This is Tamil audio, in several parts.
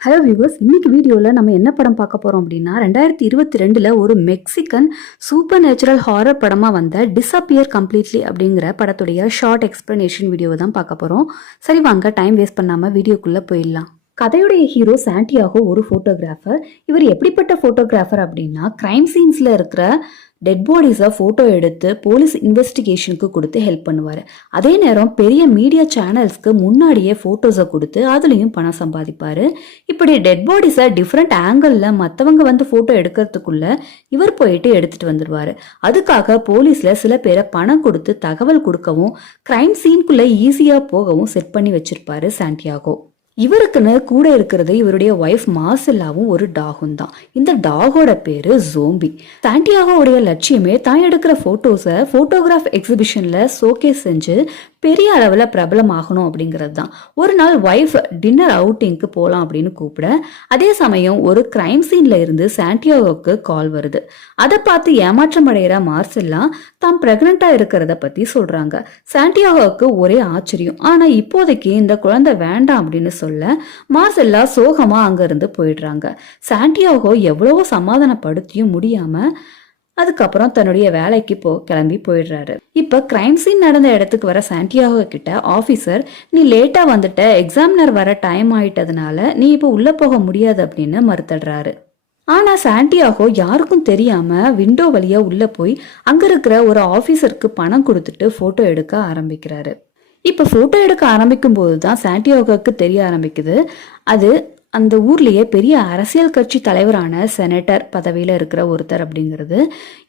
ஹலோ வியூவர்ஸ், இன்னைக்கு வீடியோவில் நம்ம என்ன படம் பார்க்க போகிறோம் அப்படின்னா 2022 ஒரு மெக்சிகன் சூப்பர் நேச்சுரல் ஹாரர் படமாக வந்த டிஸப்பியர் கம்ப்ளீட்லி அப்படிங்கிற படத்துடைய ஷார்ட் எக்ஸ்பிளனேஷன் வீடியோவை தான் பார்க்க போகிறோம். சரி வாங்க, டைம் வேஸ்ட் பண்ணாமல் வீடியோக்குள்ளே போயிடலாம். கதையுடைய ஹீரோ சாண்டியாகோ ஒரு ஃபோட்டோகிராஃபர். இவர் எப்படிப்பட்ட ஃபோட்டோகிராஃபர் அப்படின்னா, கிரைம் சீன்ஸில் இருக்கிற டெட் பாடிஸை ஃபோட்டோ எடுத்து போலீஸ் இன்வெஸ்டிகேஷனுக்கு கொடுத்து ஹெல்ப் பண்ணுவார். அதே நேரம் பெரிய மீடியா சேனல்ஸ்க்கு முன்னாடியே ஃபோட்டோஸை கொடுத்து அதுலேயும் பணம் சம்பாதிப்பார். இப்படி டெட் பாடிஸை டிஃப்ரெண்ட் ஆங்கிளில் மற்றவங்க வந்து ஃபோட்டோ எடுக்கிறதுக்குள்ள இவர் போயிட்டு எடுத்துகிட்டு வந்துடுவார். அதுக்காக போலீஸில் சில பேரை பணம் கொடுத்து தகவல் கொடுக்கவும் கிரைம் சீனுக்குள்ளே ஈஸியாக போகவும் செட் பண்ணி வச்சிருப்பாரு சாண்டியாகோ. இவருக்குன்னு கூட இருக்கிறது இவருடைய ஒய்ஃப் மார்செல்லாவும் ஒரு டாகும் தான். இந்த டாகோட பேரு ஜோம்பி. சாண்டியாகோடைய லட்சியமே தான் எடுக்கிற போட்டோஸை போட்டோகிராஃப் எக்ஸிபிஷன்ல ஷோகேஸ் செஞ்சு பெரிய அளவில் பிரபலம் ஆகணும் அப்படிங்கிறது தான். ஒரு நாள் ஒய்ஃப் டின்னர் அவுட்டிங்க்கு போகலாம் அப்படின்னு கூப்பிட, அதே சமயம் ஒரு கிரைம் சீன்ல இருந்து சாண்டியாகோக்கு கால் வருது. அதை பார்த்து ஏமாற்றம் அடைகிற மார்செல்லா தான் பிரெக்னண்டா இருக்கிறத பத்தி சொல்றாங்க. சாண்டியாகோக்கு ஒரே ஆச்சரியம். ஆனா இப்போதைக்கு இந்த குழந்தை வேண்டாம் அப்படின்னு சொல்ல மார்செல்லா சோகமா அங்க இருந்து போயிடுறாங்க. சாண்டியாகோ எவ்வளவோ சமாதானப்படுத்தியும் முடியாம அதுக்கப்புறம் தன்னுடைய வேலைக்கு கிளம்பி போயிடுறாரு. இப்ப கிரைம் சீன் நடந்த இடத்துக்கு வர சாண்டியாகோ கிட்ட ஆபீசர், நீ லேட்டா வந்துட்ட, எக்ஸாமினர் வர டைம் ஆயிட்டதுனால நீ இப்ப உள்ள போக முடியாது அப்படின்னு மறுத்துடுறாரு. ஆனா சாண்டியாகோ யாருக்கும் தெரியாம விண்டோ வழியா உள்ள போய் அங்க இருக்கிற ஒரு ஆபீசருக்கு பணம் கொடுத்துட்டு போட்டோ எடுக்க ஆரம்பிக்கிறாரு. இப்ப போட்டோ எடுக்க ஆரம்பிக்கும் போதுதான் சாண்டியாகோக்கு தெரிய ஆரம்பிக்குது, அது அந்த ஊர்லயே பெரிய அரசியல் கட்சி தலைவரான செனட்டர் பதவியில இருக்கிற ஒருத்தர் அப்படிங்கிறது.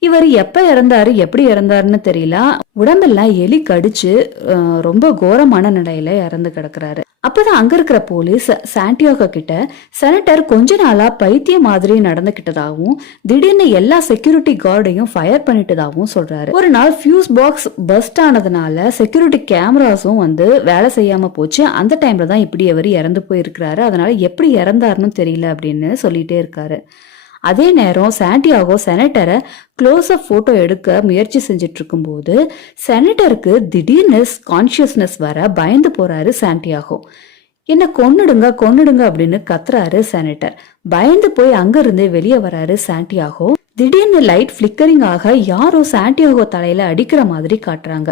இவர் எப்ப இறந்தாரு, எப்படி இறந்தாருன்னு தெரியல. உடம்பெல்லாம் எலி கடிச்சு ரொம்ப கோரமான நிலையில இறந்து கிடக்குறாரு. அப்பதான் அங்க இருக்கிற போலீஸ் சாண்டியாகோ கிட்ட, செனட்டர் கொஞ்ச நாளா பைத்திய மாதிரி நடந்துகிட்டதாகவும் திடீர்னு எல்லா செக்யூரிட்டி கார்டையும் ஃபயர் பண்ணிட்டதாகவும் சொல்றாரு. ஒரு நாள் ஃபியூஸ் பாக்ஸ் பஸ்ட் ஆனதுனால செக்யூரிட்டி கேமராஸும் வந்து வேலை செய்யாம போச்சு. அந்த டைம்ல தான் இப்படி அவர் இறந்து போயிருக்கிறாரு. அதனால எப்படி இறந்தாருன்னு தெரியல அப்படின்னு சொல்லிட்டே இருக்காரு. அதே நேரம் சாண்டியாகோ செனட்டரை க்ளோஸ் அப் போட்டோ எடுக்க முயற்சி செஞ்சுட்டு இருக்கும் போது செனட்டருக்கு திடீர்னு கான்சியஸ்னஸ் வர பயந்து போறாரு சாண்டியாகோ. என்ன கொன்னுடுங்க கொன்னுடுங்க அப்படின்னு கத்துறாரு செனட்டர். பயந்து போய் அங்க இருந்து வெளியே வராரு சாண்டியாகோ. திடீர்னு லைட் பிளிக்கரிங் ஆக யாரோ சாண்டியாகோ தலையில அடிக்கிற மாதிரி காட்டுறாங்க.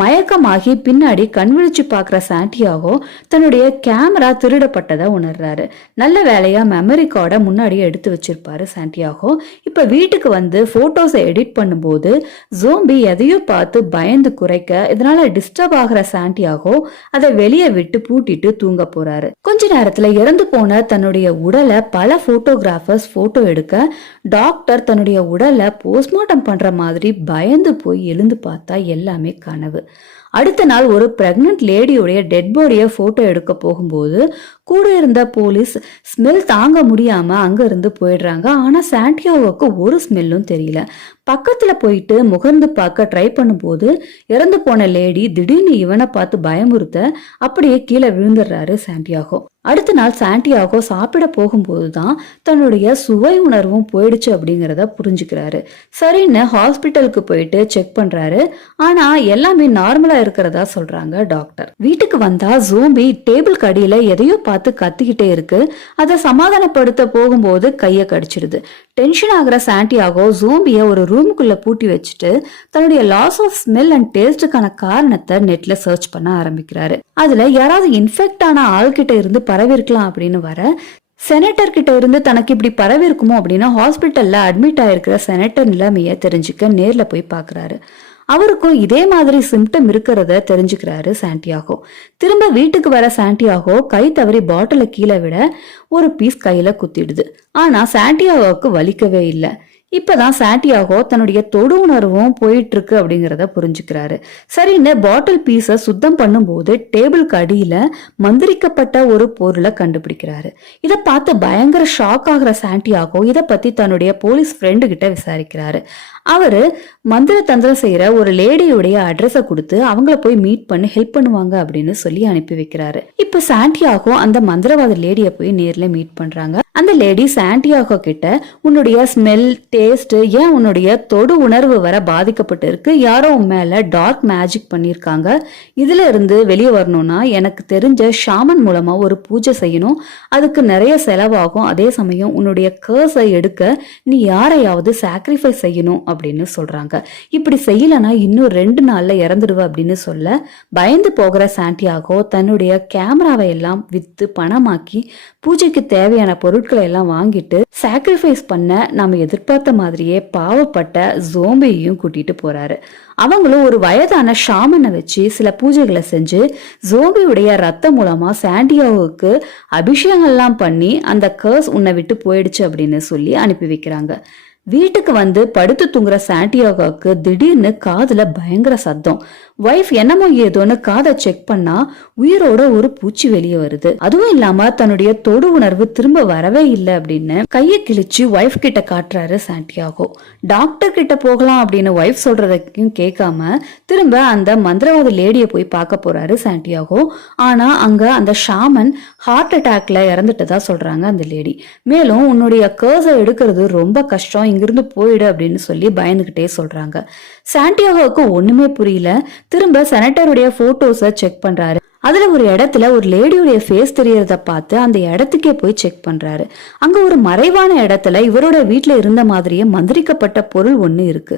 மயக்கமாகி பின்னாடி கண்விழிச்சு பாக்குற சாண்டியாகோ தன்னுடைய கேமரா திருடப்பட்டதை உணர்றாரு. நல்ல வேலையா மெமரி கார்டை முன்னாடியே எடுத்து வச்சிருப்பாரு சாண்டியாகோ. இப்ப வீட்டுக்கு வந்து போட்டோஸை எடிட் பண்ணும்போது ஜோம்பி எதையோ பார்த்து பயந்து குறைக்க, இதனால டிஸ்டர்ப் ஆகிற சாண்டியாகோ அதை வெளியே விட்டு பூட்டிட்டு தூங்க போறாரு. கொஞ்ச நேரத்துல இறந்து போன தன்னுடைய உடலை பல போட்டோகிராஃபர்ஸ் போட்டோ எடுக்க, டாக்டர் தன்னுடைய உடலை போஸ்ட்மார்ட்டம் பண்ற மாதிரி பயந்து போய் எழுந்து பார்த்தா எல்லாமே கனவு. அடுத்த நாள் ஒரு பிரெக்னன்ட் லேடியோடைய டெட் பாடியை போட்டோ எடுக்க போகும்போது கூட இருந்த போலீஸ் ஸ்மெல் தாங்க முடியாம அங்க இருந்து போயிடுறாங்க. ஆனா சாண்டியாகோக்கு ஒரு ஸ்மெல்லும் தெரியல. பக்கத்துல போயிட்டு முகர்ந்து பார்க்க ட்ரை பண்ணும்போது இறந்து போன லேடி திடீர்னு இவனை பார்த்து பயமுறுத்த அப்படியே கீழே விழுந்துடுறாரு சாண்டியாகோ. அடுத்த நாள் சாண்டியாகோ சாப்பிட போகும்போதுதான் தன்னுடைய சுவை உணர்வும் போயிடுச்சு அப்படிங்கிறத புரிஞ்சுக்கிறாரு. சரின்னு ஹாஸ்பிட்டலுக்கு போயிட்டு செக் பண்றாரு. ஆனா எல்லாமே நார்மலா இருக்கிறதா சொல்றாங்க டாக்டர். வீட்டுக்கு வந்தா ஜோம்பி டேபிள் கடியில எதையோ பார்த்து கத்திக்கிட்டே இருக்கு. அதை சமாதானப்படுத்த போகும்போது கைய கடிச்சிடுது. டென்ஷன் ஆகிற சாண்டியாகோ ஜோம்பிய ஒரு ரூமுக்குள்ள பூட்டி வச்சுட்டு தன்னுடைய லாஸ் ஆஃப் ஸ்மெல் அண்ட் டேஸ்டுக்கான காரணத்தை நெட்ல சர்ச் பண்ண ஆரம்பிக்கிறாரு. அதுல யாராவது இன்ஃபெக்ட் ஆன ஆள்கிட்ட இருந்து பரவி இருக்கலாம் அப்படின்னு வர, செனட்டர் கிட்ட இருந்து தனக்கு இப்படி பரவி இருக்குமோ அப்படின்னு ஹாஸ்பிட்டல்ல அட்மிட் ஆயிருக்கிற செனட்டர் நிலைமைய தெரிஞ்சுக்க நேர்ல போய் பாக்குறாரு. அவருக்கும் இதே மாதிரி சிம்டம் இருக்கிறத தெரிஞ்சுக்கிறாரு சாண்டியாகோ. திரும்ப வீட்டுக்கு வர சாண்டியாகோ கை தவறி பாட்டில கீழே விட ஒரு பீஸ் கையில குத்திடுது. ஆனா சாண்டியாகோவுக்கு வலிக்கவே இல்லை. இப்பதான் சாண்டியாகோ தன்னுடைய தொடு உணர்வும் போயிட்டு இருக்கு அப்படிங்கிறத புரிஞ்சுக்கிறாரு. சரின்னு பாட்டில் பீஸை சுத்தம் பண்ணும்போது டேபிளுக்கு அடியில மந்திரிக்கப்பட்ட ஒரு பொருளை கண்டுபிடிக்கிறாரு. இதை பார்த்து பயங்கர ஷாக் ஆகிற சாண்டியாகோ இதை பத்தி தன்னுடைய போலீஸ் ஃப்ரெண்டு கிட்ட விசாரிக்கிறாரு. அவரு மந்திர தந்திரம் செய்யற ஒரு லேடியுடைய அட்ரஸை கொடுத்து அவங்கள போய் மீட் பண்ணி ஹெல்ப் பண்ணுவாங்க அப்படின்னு சொல்லி அனுப்பி வைக்கிறாரு. இப்ப சாண்டியாகோ அந்த மந்திரவாத லேடிய போய் நேர்ல மீட் பண்றாங்க. அந்த லேடி சாண்டியாகோ கிட்ட உன்னுடைய ஸ்மெல், டேஸ்ட், ஏன் உன்னுடைய தொடு உணர்வு வர பாதிக்கப்பட்டு இருக்கு, யாரோ உன் மேல டார்க் மேஜிக் பண்ணிருக்காங்க, இதுல இருந்து வெளியே வரணும்னா எனக்கு தெரிஞ்ச ஷாமன் மூலமா ஒரு பூஜை செய்யணும், அதுக்கு நிறைய செலவாகும், அதே சமயம் உன்னுடைய கர்ஸை எடுக்க நீ யாரையாவது சாக்ரிஃபைஸ் செய்யணும் அப்படின்னு சொல்றாங்க. இப்படி செய்யலனா இன்னும் 2 நாள்ல இறந்துடுவ அப்படின்னு சொல்ல பயந்து போகிற சாண்டியாகோ தன்னுடைய கேமராவை எல்லாம் வித்து பணமாக்கி பூஜைக்கு தேவையான பொருட்களை எல்லாம் வாங்கிட்டு சாக்ரிஃபைஸ் பண்ண நாம எதிர்பார்த்த மாதிரியே பாவப்பட்ட ஜோம்பியையும் கூட்டிட்டு போறாரு. அவங்களும் ஒரு வயதான ஷாமனை வச்சு சில பூஜைகளை செஞ்சு ஜோம்பியுடைய ரத்தம் மூலமா சாண்டியாகோவுக்கு அபிஷேகம்லாம் பண்ணி அந்த கர்ஸ் உன்னை விட்டு போயிடுச்சு அப்படின்னு சொல்லி அனுப்பி வைக்கிறாங்க. வீட்டுக்கு வந்து படுத்து தூங்குற சாண்டியாகோவுக்கு திடீர்னு காதுல பயங்கர சத்தம். வைஃப் என்னமோ ஏதோன்னு காதை செக் பண்ணா உயிரோட ஒரு பூச்சி வெளியே வருது. அதுவும் இல்லாம தன்னுடைய தொடு உணர்வு திரும்ப வரவே இல்லை அப்படின்னு கையை கிழிச்சு வைஃப் கிட்ட காட்டுறாரு சாண்டியாகோ. டாக்டர் கிட்ட போகலாம் அப்படின்னு வைஃப் சொல்றதையும் கேட்காம திரும்ப அந்த மந்திரவாத லேடிய போய் பார்க்க போறாரு சாண்டியாகோ. ஆனா அங்க அந்த ஷாமன் ஹார்ட் அட்டாக்ல இறந்துட்டதா சொல்றாங்க அந்த லேடி. மேலும் உன்னுடைய கர்ஸை எடுக்கிறது ரொம்ப கஷ்டம், இங்கிருந்து போயிடு அப்படின்னு சொல்லி பயந்துகிட்டே சொல்றாங்க. சாண்டியாகோவுக்கு ஒண்ணுமே புரியல. திரும்ப செனட்டருடைய போட்டோஸை செக் பண்றாரு. அதுல ஒரு இடத்துல ஒரு லேடியுடைய ஃபேஸ் தெரியறத பார்த்து அந்த இடத்துக்கே போய் செக் பண்றாரு. அங்க ஒரு மறைவான இடத்துல இவரோட வீட்டுல இருந்த மாதிரியே மந்திரிக்கப்பட்ட பொருள் ஒண்ணு இருக்கு.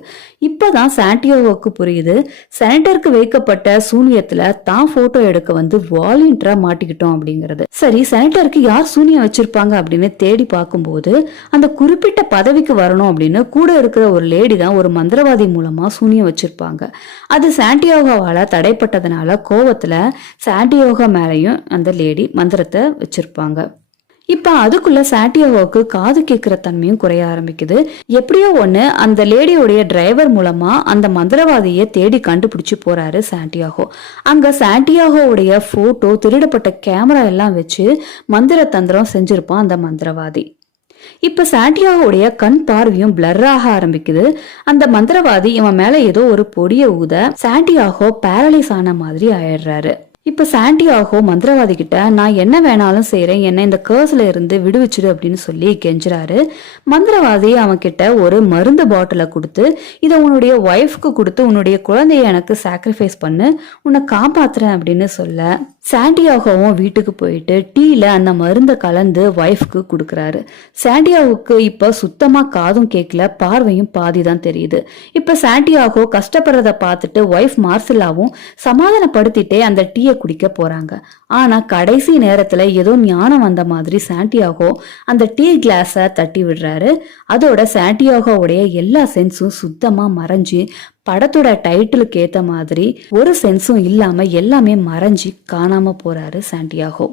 இப்பதான் சாண்டியாகோவுக்கு புரியுது, செனட்டருக்கு வைக்கப்பட்ட சூனியத்துல தான் போட்டோ எடுக்க வந்து வாலண்டியரா மாட்டிக்கிட்டோம் அப்படிங்கறது. சரி, செனட்டருக்கு யார் சூனியம் வச்சிருப்பாங்க அப்படின்னு தேடி பார்க்கும்போது அந்த குறிப்பிட்ட பதவிக்கு வரணும் அப்படின்னு கூட இருக்கிற ஒரு லேடி தான் ஒரு மந்திரவாதி மூலமா சூனியம் வச்சிருப்பாங்க. அது சாண்டியாகோவால தடைப்பட்டதுனால கோவத்துல சாண்டியாகோ மேலையும் அந்த லேடி மந்திரத்தை வச்சிருப்பாங்க. இப்ப அதுக்குள்ள சாண்டியாகோவுக்கு காது கேட்கிற தன்மையும் குறைய ஆரம்பிக்குது. எப்படியோ ஒண்ணு அந்த லேடியோடைய டிரைவர் மூலமா அந்த மந்திரவாதியை தேடி கண்டுபிடிச்சு போறாரு சாண்டியாகோ. அங்க சாண்டியாகோவுடைய போட்டோ, திருடப்பட்ட கேமரா எல்லாம் வச்சு மந்திர தந்திரம் செஞ்சிருப்பான் அந்த மந்திரவாதி. இப்ப சாண்டியாகோடைய கண் பார்வையும் பிளர் ஆக ஆரம்பிக்குது. அந்த மந்திரவாதி இவன் மேல ஏதோ ஒரு பொடிய ஊத சாண்டியாகோ பேரலைஸ் ஆன மாதிரி ஆயிடுறாரு. இப்ப சாண்டியாகோ மந்திரவாதி கிட்ட நான் என்ன வேணாலும் செய்யறேன், என்ன இந்த கர்ஸ்ல இருந்து விடுவிச்சிடு அப்படின்னு சொல்லி கெஞ்சுறாரு. மந்திரவாதி அவன் கிட்ட ஒரு மருந்து பாட்டில கொடுத்து இதை உன்னுடைய ஒய்ஃப்க்கு கொடுத்து உன்னுடைய குழந்தைய எனக்கு சாக்ரிஃபைஸ் பண்ணு, உன்னை காப்பாத்துறேன் அப்படின்னு சொல்ல சாண்டியாகோவும் வீட்டுக்கு போயிட்டு டீல அந்த மருந்தை கலந்து ஒய்ஃப்க்கு கொடுக்கறாரு. சாண்டியாகோவுக்கு இப்ப சுத்தமா காதும் கேட்கல, பார்வையும் பாதி தான் தெரியுது. இப்ப சாண்டியாகோ கஷ்டப்படுறத பார்த்துட்டு ஒய்ஃப் மார்சிலாவும் சமாதானப்படுத்திட்டே அந்த டீயை குடிக்க போறாங்க. ஆனா கடைசி நேரத்துல ஏதோ ஞானம் வந்த மாதிரி சாண்டியாகோ அந்த டீ கிளாஸ தட்டி விடுறாரு. அதோட சாண்டியாகோவுடைய எல்லா சென்ஸும் சுத்தமா மறைஞ்சு படத்தோட டைட்டிலுக்கு ஏத்த மாதிரி ஒரு சென்ஸும் இல்லாம எல்லாமே மறைஞ்சி காணாம போறாரு சாண்டியாகோ.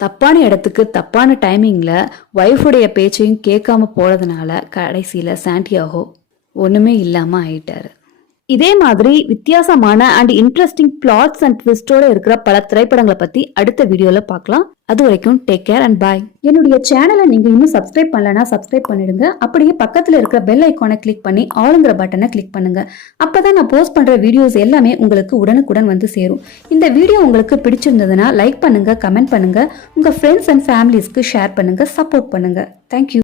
தப்பான இடத்துக்கு தப்பான டைமிங்ல ஒய்ஃபுடைய பேச்சையும் கேட்காம போறதுனால கடைசியில சாண்டியாகோ ஒண்ணுமே இல்லாம ஆயிட்டாரு. இதே மாதிரி வித்தியாசமான அண்ட் இன்ட்ரெஸ்டிங் பிளாட்ஸ் அண்ட் ட்விஸ்டோட இருக்கிற பல திரைப்படங்களை பத்தி அடுத்த வீடியோல பார்க்கலாம். அது வரைக்கும் டேக் கேர் அண்ட் பாய். என்னுடைய சேனலை நீங்க இன்னும் சப்ஸ்கிரைப் பண்ணலனா சப்ஸ்கிரைப் பண்ணிடுங்க. அப்படியே பக்கத்துல இருக்கிற பெல் ஐக்கானை கிளிக் பண்ணி ஆளுங்கிற பட்டனை கிளிக் பண்ணுங்க. அப்பதான் நான் போஸ்ட் பண்ற வீடியோஸ் எல்லாமே உங்களுக்கு உடனுக்குடன் வந்து சேரும். இந்த வீடியோ உங்களுக்கு பிடிச்சிருந்ததுன்னா லைக் பண்ணுங்க, கமெண்ட் பண்ணுங்க, உங்க ஃப்ரெண்ட்ஸ் அண்ட் ஃபேமிலிஸ்க்கு ஷேர் பண்ணுங்க, சப்போர்ட் பண்ணுங்க. தேங்க்யூ.